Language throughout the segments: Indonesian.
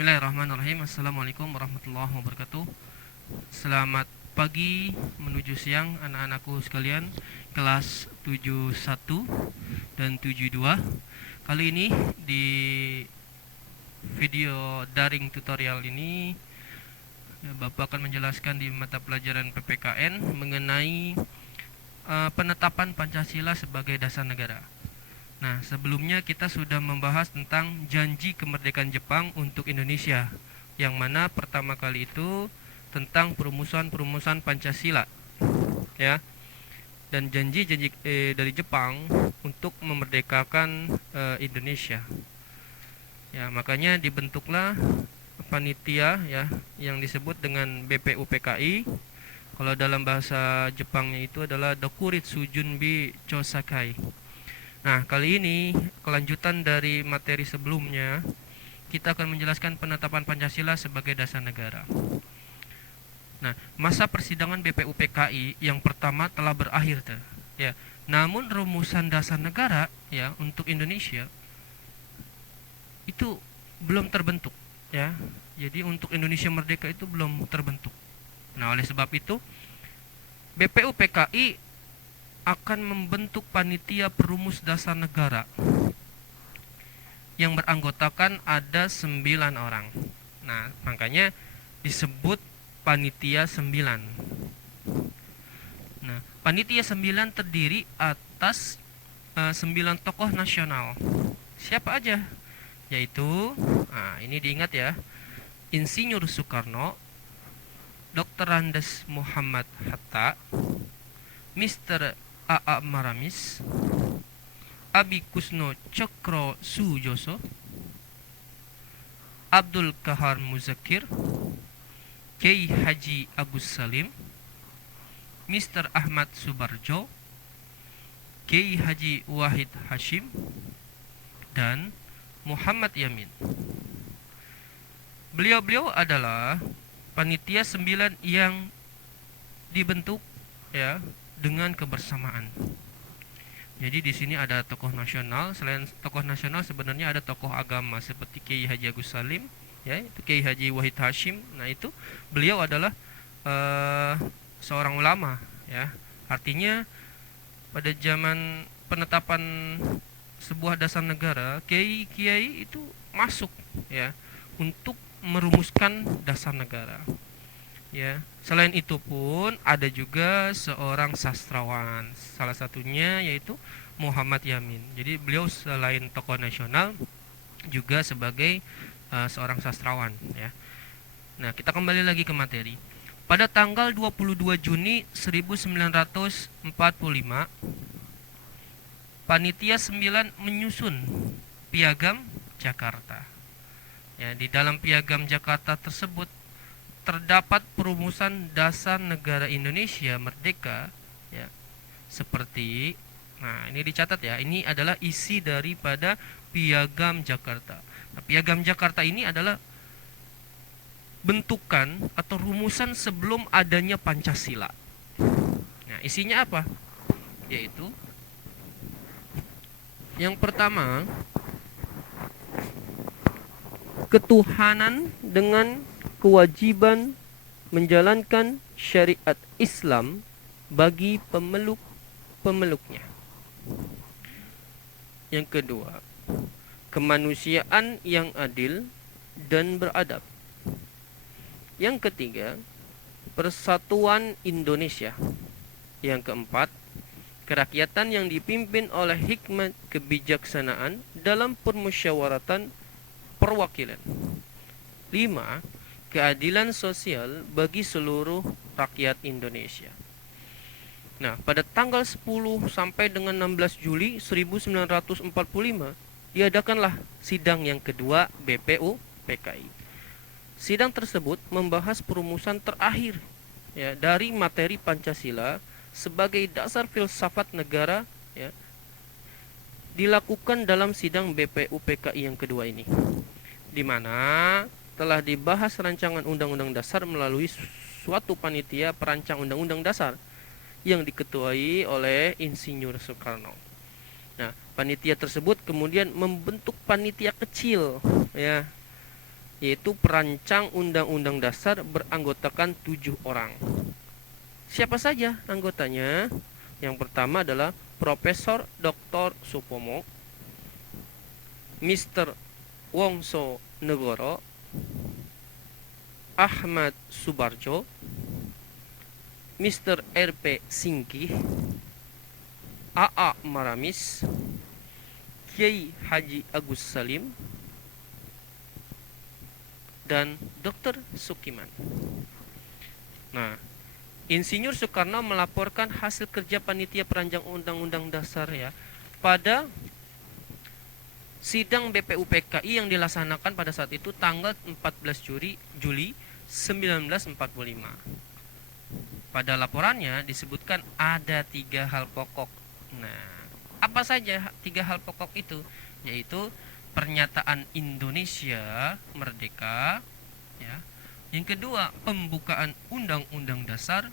Bismillahirrahmanirrahim. Assalamualaikum warahmatullahi wabarakatuh. Selamat pagi menuju siang anak-anakku sekalian, kelas 71 dan 72. Kali ini di video daring tutorial ini Bapak akan menjelaskan di mata pelajaran PPKN mengenai penetapan Pancasila sebagai dasar negara. Nah, sebelumnya kita sudah membahas tentang janji kemerdekaan Jepang untuk Indonesia, yang mana pertama kali itu tentang perumusan Pancasila, ya, dan janji-janji dari Jepang untuk memerdekakan Indonesia. Ya, makanya dibentuklah panitia ya yang disebut dengan BPUPKI. Kalau dalam bahasa Jepangnya itu adalah Dokuritsu Junbi Chosakai. Nah, kali ini kelanjutan dari materi sebelumnya, kita akan menjelaskan penetapan Pancasila sebagai dasar negara. Nah, masa persidangan BPUPKI yang pertama telah berakhir, ya. Namun rumusan dasar negara ya untuk Indonesia itu belum terbentuk, ya. Jadi untuk Indonesia merdeka itu belum terbentuk. Nah, oleh sebab itu BPUPKI akan membentuk panitia perumus dasar negara yang beranggotakan ada 9 orang. Nah, makanya disebut panitia 9. Nah, panitia 9 terdiri atas 9 tokoh nasional. Siapa aja? Yaitu, ini diingat ya, Insinyur Soekarno, Dr. Andes Muhammad Hatta, Mr. A.A. Maramis, Abi Kusno Cokro Sujoso, Abdul Kahar Muzakir, Kiai Haji Agus Salim, Mr. Ahmad Subarjo, Kiai Haji Wahid Hashim, dan Muhammad Yamin. Beliau-beliau adalah panitia 9 yang dibentuk ya dengan kebersamaan. Jadi di sini ada tokoh nasional. Selain tokoh nasional sebenarnya ada tokoh agama seperti Kiai Haji Agus Salim, ya, itu Kiai Haji Wahid Hashim. Nah, itu beliau adalah seorang ulama, ya. Artinya pada zaman penetapan sebuah dasar negara, kiai-kiai itu masuk ya untuk merumuskan dasar negara. Ya, selain itu pun ada juga seorang sastrawan, salah satunya yaitu Muhammad Yamin. Jadi beliau selain tokoh nasional juga sebagai seorang sastrawan ya. Nah, kita kembali lagi ke materi. Pada tanggal 22 Juni 1945, panitia 9 menyusun Piagam Jakarta. Ya, di dalam Piagam Jakarta tersebut terdapat perumusan dasar negara Indonesia merdeka ya, seperti, nah ini dicatat ya, ini adalah isi daripada Piagam Jakarta. Nah, Piagam Jakarta ini adalah bentukan atau rumusan sebelum adanya Pancasila. Nah, isinya apa? Yaitu yang pertama, ketuhanan dengan kewajiban menjalankan syariat Islam bagi pemeluk-pemeluknya. Yang kedua, kemanusiaan yang adil dan beradab. Yang ketiga, persatuan Indonesia. Yang keempat, kerakyatan yang dipimpin oleh hikmat kebijaksanaan dalam permusyawaratan perwakilan. 5. Keadilan sosial bagi seluruh rakyat Indonesia. Nah, pada tanggal 10 sampai dengan 16 Juli 1945 diadakanlah sidang yang kedua BPUPKI. Sidang tersebut membahas perumusan terakhir ya dari materi Pancasila sebagai dasar filsafat negara ya, dilakukan dalam sidang BPUPKI yang kedua ini, di mana telah dibahas rancangan undang-undang dasar melalui suatu panitia perancang undang-undang dasar yang diketuai oleh Insinyur Soekarno. Nah, panitia tersebut kemudian membentuk panitia kecil ya yaitu perancang Undang-Undang Dasar beranggotakan 7 orang. Siapa saja anggotanya? Yang pertama adalah Profesor Dr. Supomo, Mr. Wongso Negoro, Ahmad Subarjo, Mr. R.P. Singkih, A.A. Maramis, Kiai Haji Agus Salim, dan Dr. Sukiman. Nah, Insinyur Soekarno melaporkan hasil kerja panitia perancang Undang-Undang Dasar ya pada sidang BPUPKI yang dilaksanakan pada saat itu tanggal 14 Juli 1945. Pada laporannya disebutkan ada 3 hal pokok. Nah, apa saja 3 hal pokok itu? Yaitu pernyataan Indonesia merdeka, ya. Yang kedua, pembukaan Undang-Undang Dasar,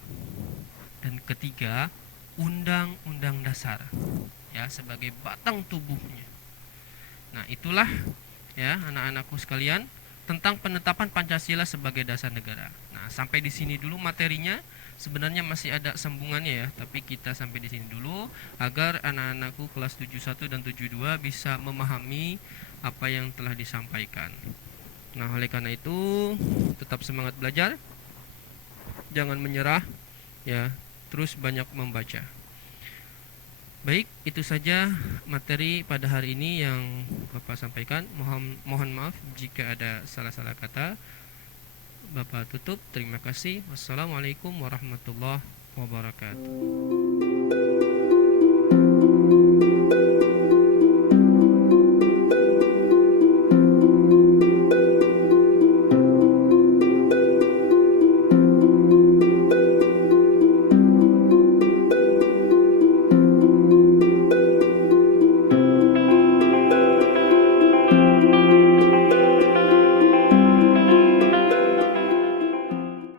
dan ketiga, Undang-Undang Dasar, ya, sebagai batang tubuhnya. Nah, itulah ya anak-anakku sekalian tentang penetapan Pancasila sebagai dasar negara. Nah, sampai di sini dulu materinya. Sebenarnya masih ada sambungannya ya, tapi kita sampai di sini dulu agar anak-anakku kelas 71 dan 72 bisa memahami apa yang telah disampaikan. Nah, oleh karena itu tetap semangat belajar, jangan menyerah ya, terus banyak membaca. Baik, itu saja materi pada hari ini yang Bapak sampaikan. Mohon maaf jika ada salah-salah kata. Bapak tutup. Terima kasih. Wassalamualaikum warahmatullahi wabarakatuh.